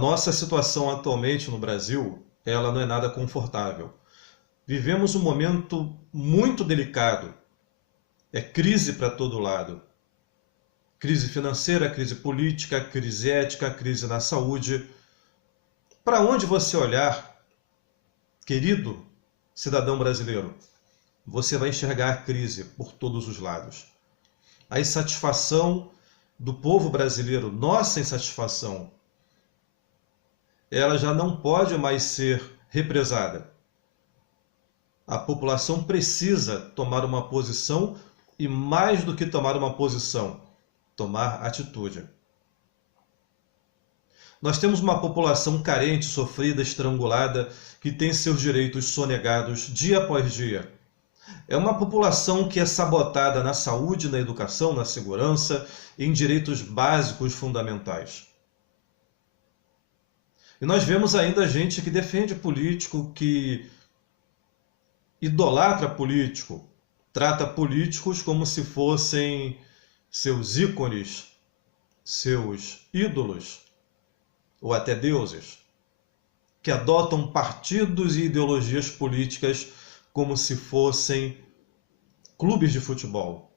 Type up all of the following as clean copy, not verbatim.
nossa situação atualmente no Brasil, ela não é nada confortável. Vivemos um momento muito delicado. É crise para todo lado. Crise financeira, crise política, crise ética, crise na saúde. Para onde você olhar, querido cidadão brasileiro, você vai enxergar a crise por todos os lados. A insatisfação do povo brasileiro, nossa insatisfação, ela já não pode mais ser represada. A população precisa tomar uma posição e, mais do que tomar uma posição, tomar atitude. Nós temos uma população carente, sofrida, estrangulada, que tem seus direitos sonegados dia após dia. É uma população que é sabotada na saúde, na educação, na segurança, em direitos básicos fundamentais. E nós vemos ainda gente que defende político, que idolatra político, trata políticos como se fossem seus ícones, seus ídolos, ou até deuses, que adotam partidos e ideologias políticas como se fossem clubes de futebol.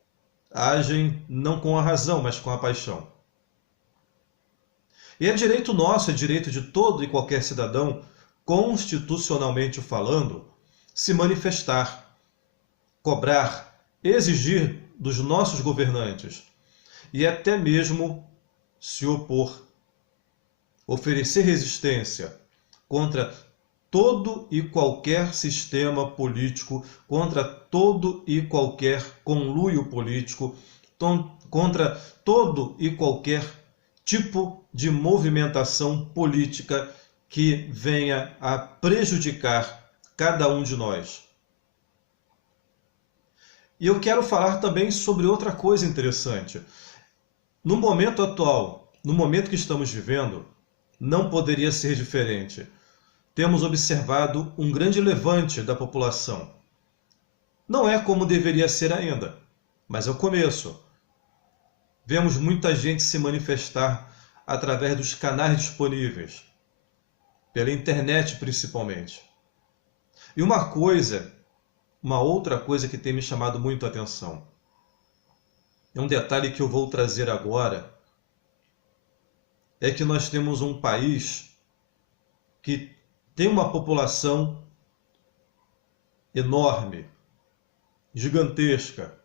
Agem não com a razão, mas com a paixão. E é direito nosso, é direito de todo e qualquer cidadão, constitucionalmente falando, se manifestar, cobrar, exigir dos nossos governantes e até mesmo se opor, oferecer resistência contra todo e qualquer sistema político, contra todo e qualquer conluio político, contra todo e qualquer tipo de movimentação política que venha a prejudicar cada um de nós. E eu quero falar também sobre outra coisa interessante. No momento atual, no momento que estamos vivendo, não poderia ser diferente. Temos observado um grande levante da população. Não é como deveria ser ainda, mas é o começo. Vemos muita gente se manifestar através dos canais disponíveis, pela internet principalmente. E uma outra coisa que tem me chamado muito a atenção, é um detalhe que eu vou trazer agora, é que nós temos um país que tem uma população enorme, gigantesca.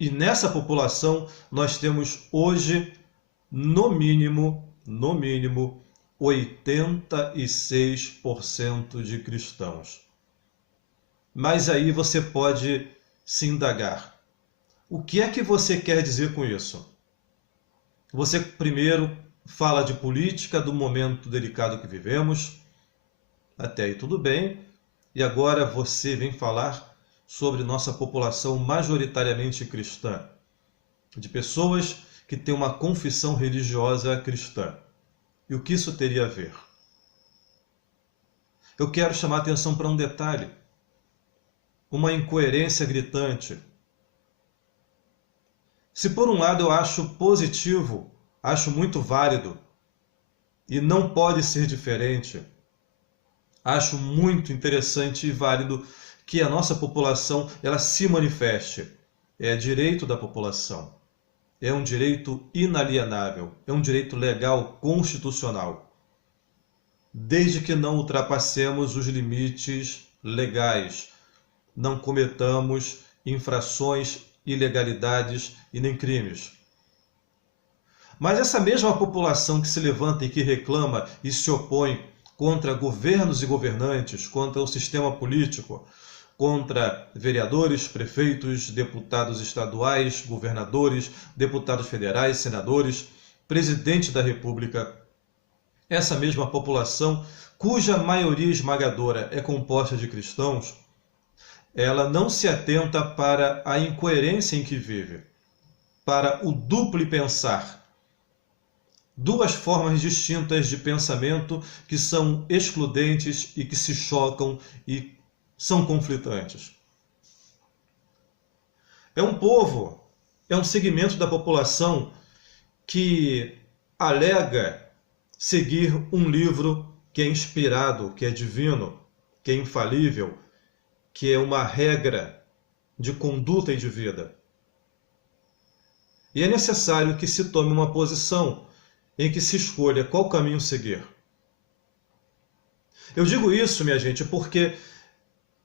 E nessa população nós temos hoje, no mínimo, 86% de cristãos. Mas aí você pode se indagar. O que é que você quer dizer com isso? Você primeiro fala de política, do momento delicado que vivemos, até aí tudo bem, e agora você vem falar sobre nossa população majoritariamente cristã, de pessoas que têm uma confissão religiosa cristã. E o que isso teria a ver? Eu quero chamar a atenção para um detalhe, uma incoerência gritante. Se por um lado eu acho positivo, acho muito válido, e não pode ser diferente, acho muito interessante e válido que a nossa população ela se manifeste. É direito da população. É um direito inalienável. É um direito legal, constitucional. Desde que não ultrapassemos os limites legais, não cometamos infrações, ilegalidades e nem crimes. Mas essa mesma população que se levanta e que reclama e se opõe contra governos e governantes, contra o sistema político, contra vereadores, prefeitos, deputados estaduais, governadores, deputados federais, senadores, presidente da República, essa mesma população, cuja maioria esmagadora é composta de cristãos, ela não se atenta para a incoerência em que vive, para o duplo pensar. Duas formas distintas de pensamento que são excludentes e que se chocam e são conflitantes. É um povo, é um segmento da população que alega seguir um livro que é inspirado, que é divino, que é infalível, que é uma regra de conduta e de vida. E é necessário que se tome uma posição em que se escolha qual caminho seguir. Eu digo isso, minha gente, porque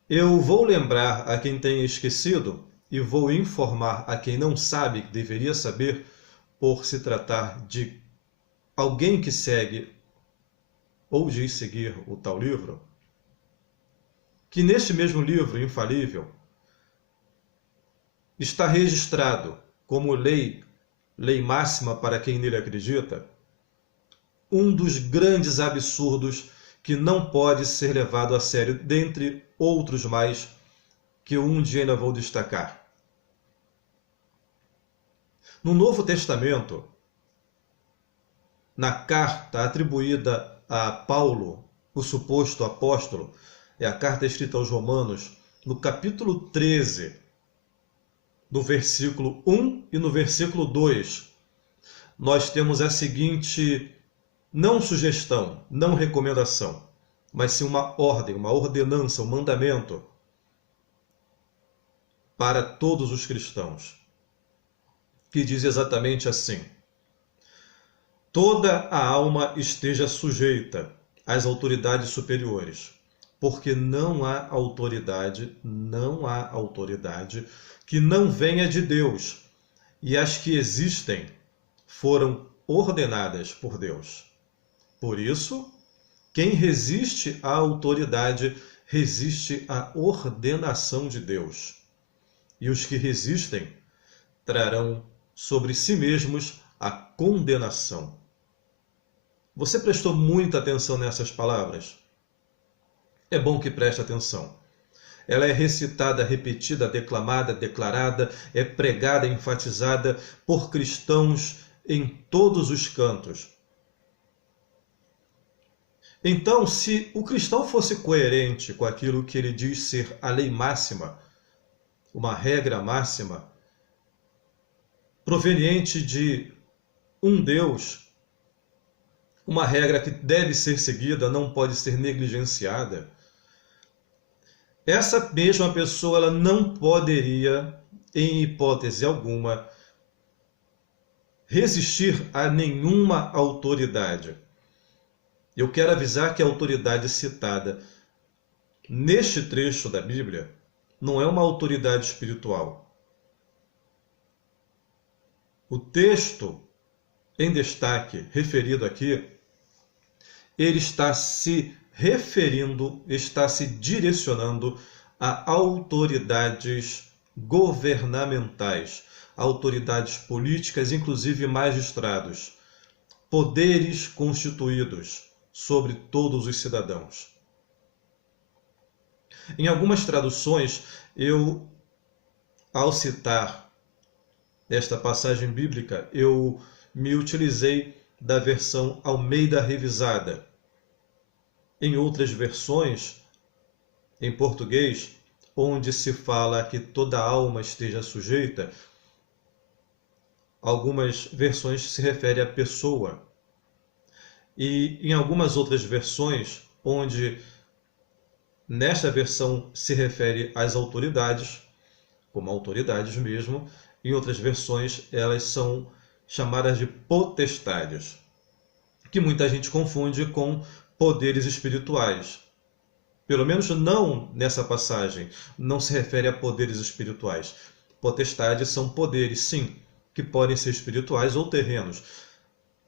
eu vou lembrar a quem tenha esquecido e vou informar a quem não sabe, que deveria saber, por se tratar de alguém que segue ou diz seguir o tal livro, que neste mesmo livro infalível está registrado como lei máxima para quem nele acredita, um dos grandes absurdos que não pode ser levado a sério, dentre outros mais, que eu um dia ainda vou destacar. No Novo Testamento, na carta atribuída a Paulo, o suposto apóstolo, é a carta escrita aos Romanos, no capítulo 13, no versículo 1 e no versículo 2, nós temos a seguinte, não sugestão, não recomendação, mas sim uma ordem, uma ordenança, um mandamento para todos os cristãos, que diz exatamente assim: toda a alma esteja sujeita às autoridades superiores, porque não há autoridade que não venha de Deus, e as que existem foram ordenadas por Deus. Por isso, quem resiste à autoridade resiste à ordenação de Deus. E os que resistem trarão sobre si mesmos a condenação. Você prestou muita atenção nessas palavras? É bom que preste atenção. Ela é recitada, repetida, declamada, declarada, é pregada, enfatizada por cristãos em todos os cantos. Então, se o cristão fosse coerente com aquilo que ele diz ser a lei máxima, uma regra máxima, proveniente de um Deus, uma regra que deve ser seguida, não pode ser negligenciada, essa mesma pessoa ela não poderia, em hipótese alguma, resistir a nenhuma autoridade. Eu quero avisar que a autoridade citada neste trecho da Bíblia não é uma autoridade espiritual. O texto em destaque referido aqui, ele está se referindo, está se direcionando a autoridades governamentais, autoridades políticas, inclusive magistrados, poderes constituídos sobre todos os cidadãos. Em algumas traduções, ao citar esta passagem bíblica, eu me utilizei da versão Almeida Revisada. Em outras versões, em português, onde se fala que toda alma esteja sujeita, algumas versões se referem à pessoa. E em algumas outras versões, onde nesta versão se refere às autoridades, como autoridades mesmo, em outras versões elas são chamadas de potestades, que muita gente confunde com poderes espirituais. Pelo menos não nessa passagem, não se refere a poderes espirituais. Potestades são poderes, sim, que podem ser espirituais ou terrenos.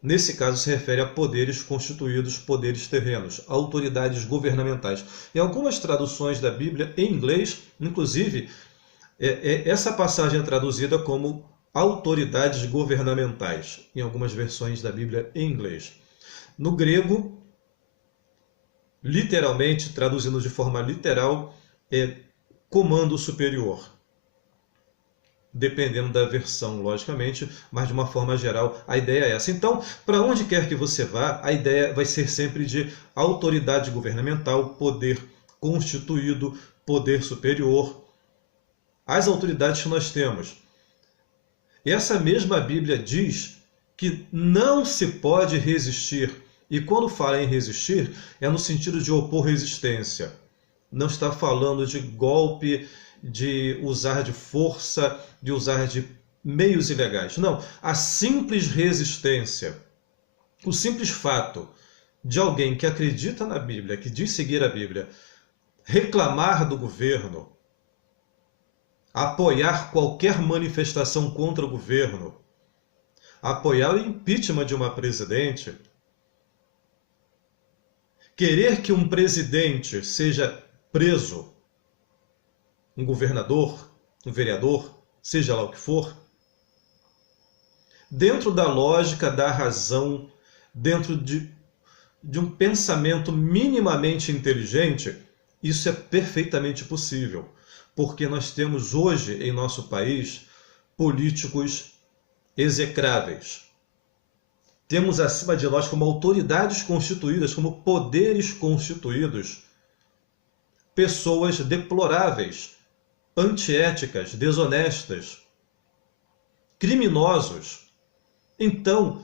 Nesse caso se refere a poderes constituídos, poderes terrenos, autoridades governamentais. Em algumas traduções da Bíblia, em inglês, inclusive, essa passagem é traduzida como autoridades governamentais, em algumas versões da Bíblia em inglês. No grego, literalmente, traduzindo de forma literal, é comando superior. Dependendo da versão, logicamente, mas de uma forma geral, a ideia é essa. Então, para onde quer que você vá, a ideia vai ser sempre de autoridade governamental, poder constituído, poder superior. As autoridades que nós temos. E essa mesma Bíblia diz que não se pode resistir E quando fala em resistir, é no sentido de opor resistência. Não está falando de golpe, de usar de força, de usar de meios ilegais. Não, a simples resistência, o simples fato de alguém que acredita na Bíblia, que diz seguir a Bíblia, reclamar do governo, apoiar qualquer manifestação contra o governo, apoiar o impeachment de uma presidente, querer que um presidente seja preso, um governador, um vereador, seja lá o que for, dentro da lógica, da razão, dentro de um pensamento minimamente inteligente, isso é perfeitamente possível, porque nós temos hoje em nosso país políticos execráveis. Temos acima de nós como autoridades constituídas, como poderes constituídos, pessoas deploráveis, antiéticas, desonestas, criminosos. Então,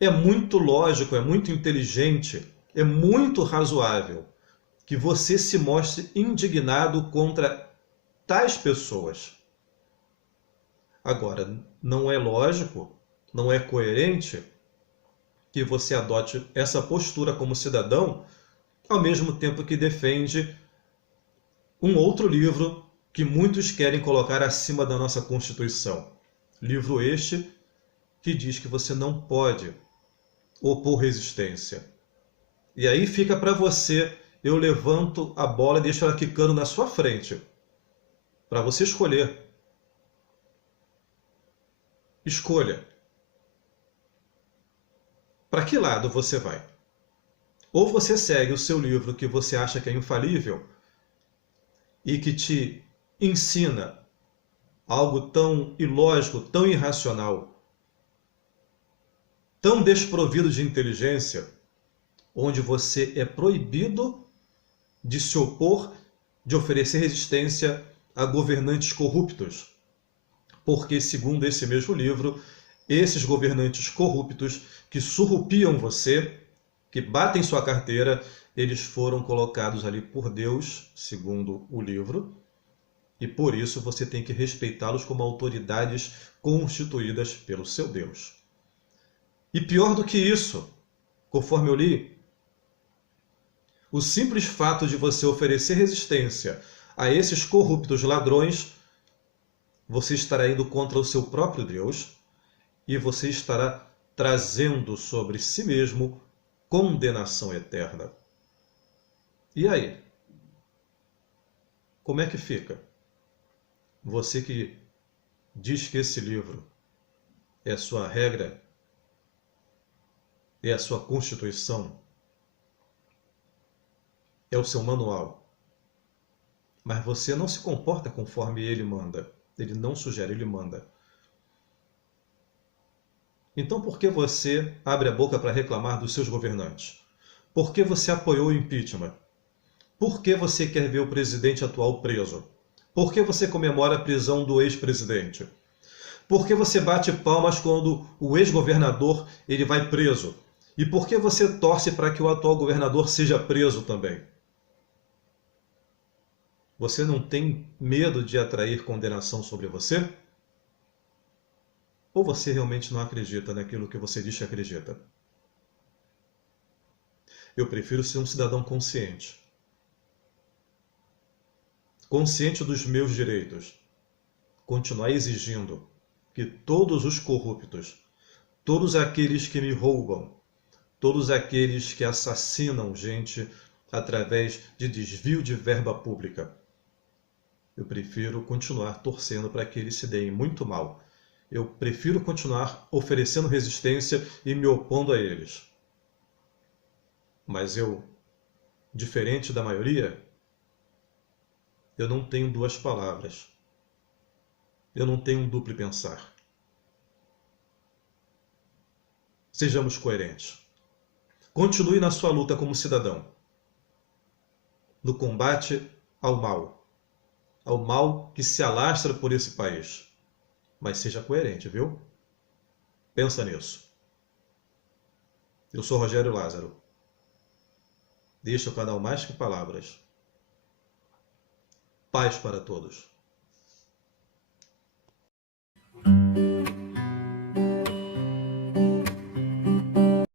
é muito lógico, é muito inteligente, é muito razoável que você se mostre indignado contra tais pessoas. Agora, não é lógico, não é coerente que você adote essa postura como cidadão, ao mesmo tempo que defende um outro livro que muitos querem colocar acima da nossa Constituição. Livro este que diz que você não pode opor resistência. E aí fica para você, eu levanto a bola e deixo ela quicando na sua frente, para você escolher. Escolha. Para que lado você vai? Ou você segue o seu livro que você acha que é infalível e que te ensina algo tão ilógico, tão irracional, tão desprovido de inteligência, onde você é proibido de se opor, de oferecer resistência a governantes corruptos. Porque, segundo esse mesmo livro, esses governantes corruptos que surrupiam você, que batem sua carteira, eles foram colocados ali por Deus, segundo o livro, e por isso você tem que respeitá-los como autoridades constituídas pelo seu Deus. E pior do que isso, conforme eu li, o simples fato de você oferecer resistência a esses corruptos ladrões, você estará indo contra o seu próprio Deus e você estará trazendo sobre si mesmo condenação eterna. E aí? Como é que fica? Você que diz que esse livro é a sua regra, é a sua Constituição, é o seu manual, mas você não se comporta conforme ele manda. Ele não sugere, ele manda. Então por que você abre a boca para reclamar dos seus governantes? Por que você apoiou o impeachment? Por que você quer ver o presidente atual preso? Por que você comemora a prisão do ex-presidente? Por que você bate palmas quando o ex-governador ele vai preso? E por que você torce para que o atual governador seja preso também? Você não tem medo de atrair condenação sobre você? Ou você realmente não acredita naquilo que você diz que acredita? Eu prefiro ser um cidadão consciente. Consciente dos meus direitos. Continuar exigindo que todos os corruptos, todos aqueles que me roubam, todos aqueles que assassinam gente através de desvio de verba pública, eu prefiro continuar torcendo para que eles se deem muito mal. Eu prefiro continuar oferecendo resistência e me opondo a eles. Mas eu, diferente da maioria, eu não tenho duas palavras. Eu não tenho um duplo pensar. Sejamos coerentes. Continue na sua luta como cidadão. No combate ao mal que se alastra por esse país. Mas seja coerente, viu? Pensa nisso. Eu sou Rogério Lázaro. Este é o canal Mais Que Palavras. Paz para todos.